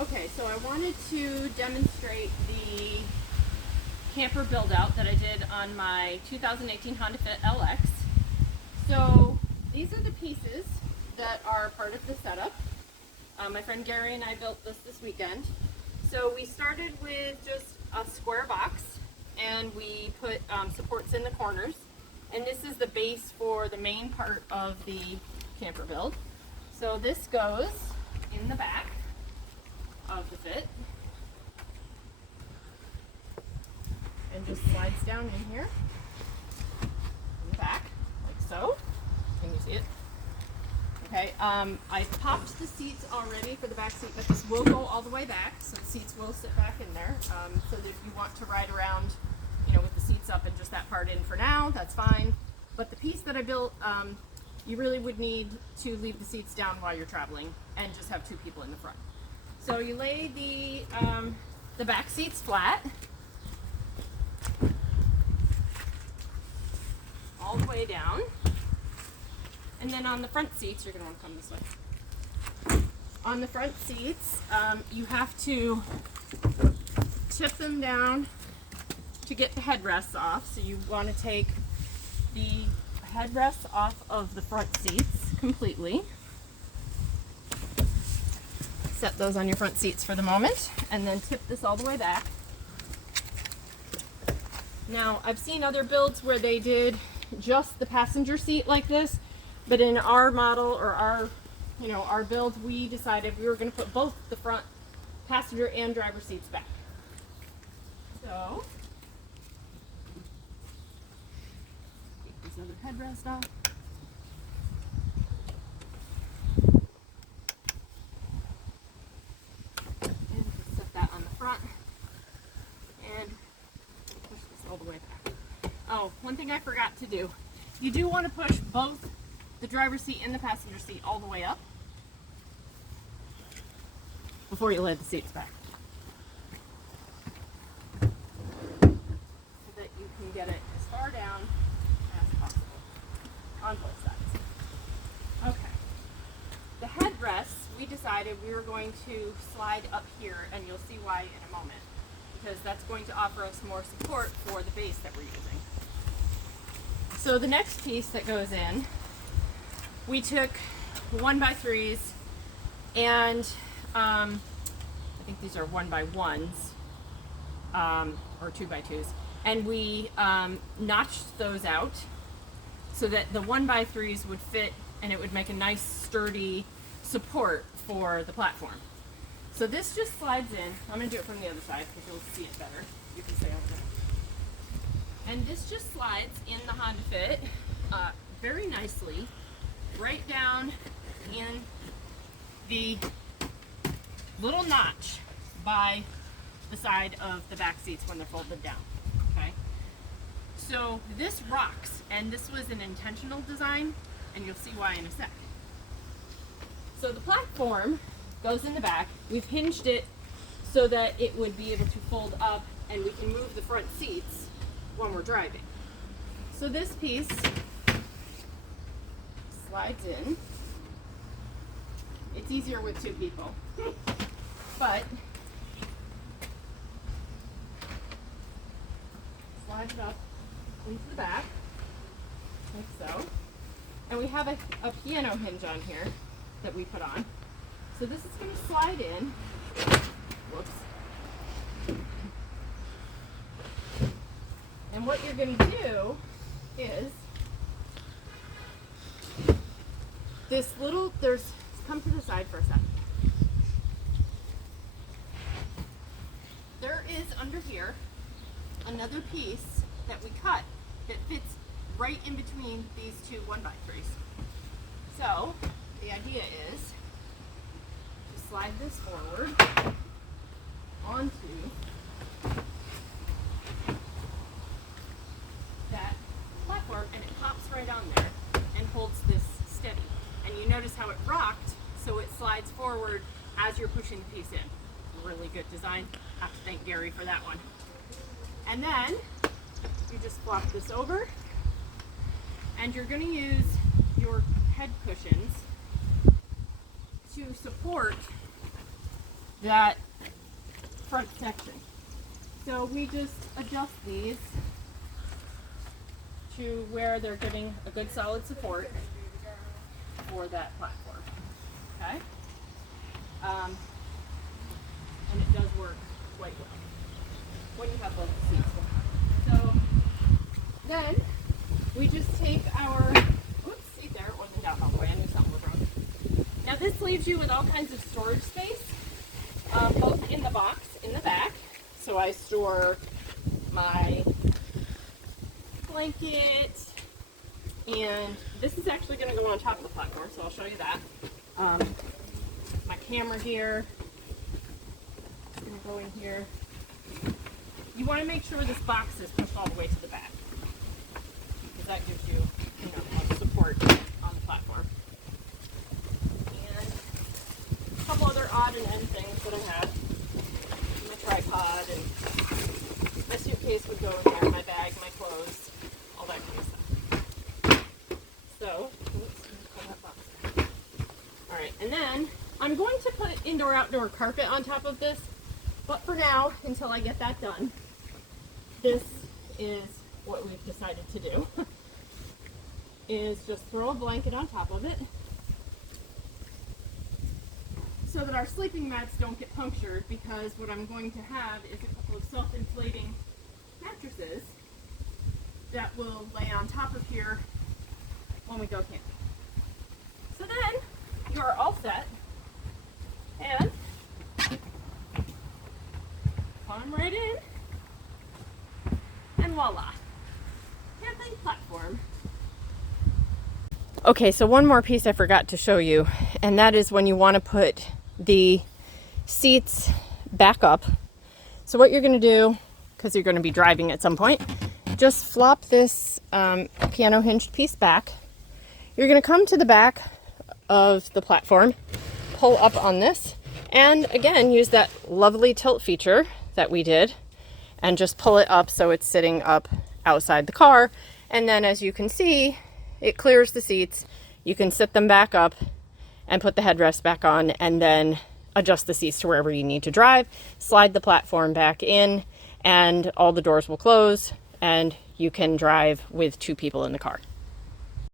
Okay, so I wanted to demonstrate the camper build out that I did on my 2018 Honda Fit LX. So these are the pieces that are part of the setup. My friend Gary and I built this weekend. So we started with just a square box and we put supports in the corners. And this is the base for the main part of the camper build. So this goes in the back of the Fit and just slides down in here in the back like so. Can you see it? Okay, I popped the seats already for the back seat, but this will go all the way back, so the seats will sit back in there. So that if you want to ride around, with the seats up and just that part in for now, that's fine. But the piece that I built, you really would need to leave the seats down while you're traveling and just have two people in the front. So you lay the back seats flat, all the way down. And then on the front seats, you're going to want to come this way. On the front seats, you have to tip them down to get the headrests off. So you want to take the headrests off of the front seats completely. Set those on your front seats for the moment, and then tip this all the way back. Now, I've seen other builds where they did just the passenger seat like this, but in our model or our build, we decided we were going to put both the front passenger and driver seats back. So, take this other headrest off. And set that on the front. And push this all the way back. Oh, one thing I forgot to do. You do want to push both the driver's seat and the passenger seat all the way up before you lay the seats back, so that you can get it as far down as possible on both sides. Okay. The headrests, we decided we were going to slide up here, and you'll see why in a moment, because that's going to offer us more support for the base that we're using. So the next piece that goes in, we took 1x3s and I think these are 1x1s or 2x2s, and we notched those out so that the 1x3s would fit and it would make a nice sturdy support for the platform. So this just slides in. I'm going to do it from the other side because you'll see it better. You can stay over there. And this just slides in the Honda Fit very nicely right down in the little notch by the side of the back seats when they're folded down. Okay, so this rocks, and this was an intentional design, and you'll see why in a sec. So the platform goes in the back. We've hinged it so that it would be able to fold up, and we can move the front seats when we're driving. So this piece slides in. It's easier with two people, but slide it up into the back, like so. And we have a piano hinge on here that we put on. So this is going to slide in. Whoops. And what you're going to do is come to the side for a second. There is under here another piece that we cut that fits right in between these two 1x3s. So the idea is to slide this forward onto that platform, and it pops right on there and holds this steady. And you notice how it rocked, so it slides forward as you're pushing the piece in. Really good design. I have to thank Gary for that one. And then you just flop this over, and you're going to use your head cushions to support that front section. So we just adjust these to where they're getting a good solid support for that platform. Okay? And it does work quite well when you have both seats. So then we just take our seat there, it wasn't down all the way, I knew something was wrong. Now this leaves you with all kinds of storage space, both in the box in the back. So I store my blanket, and this is actually going to go on top of the platform, so I'll show you that. My camera here is going to go in here. You want to make sure this box is pushed all the way to the back, because that gives you, support on the platform. And a couple other odd and end things that I have. My tripod, and my suitcase would go in there, my bag, my clothes, all that kind of stuff. So, let's pull that box there. Alright, and then I'm going to put indoor-outdoor carpet on top of this, but for now, until I get that done, this is what we've decided to do, is just throw a blanket on top of it so that our sleeping mats don't get punctured, because what I'm going to have is a couple of self-inflating mattresses that will lay on top of here when we go camping. So then you are all set, and climb right in, and voila, camping platform. Okay, so one more piece I forgot to show you, and that is when you want to put the seats back up. So what you're going to do, because you're going to be driving at some point, just flop this piano hinged piece back. You're going to come to the back of the platform, pull up on this, and again use that lovely tilt feature that we did, and just pull it up so it's sitting up outside the car. And then, as you can see, it clears the seats. You can sit them back up and put the headrest back on, and then adjust the seats to wherever you need to drive, slide the platform back in, and all the doors will close, and you can drive with 2 people in the car.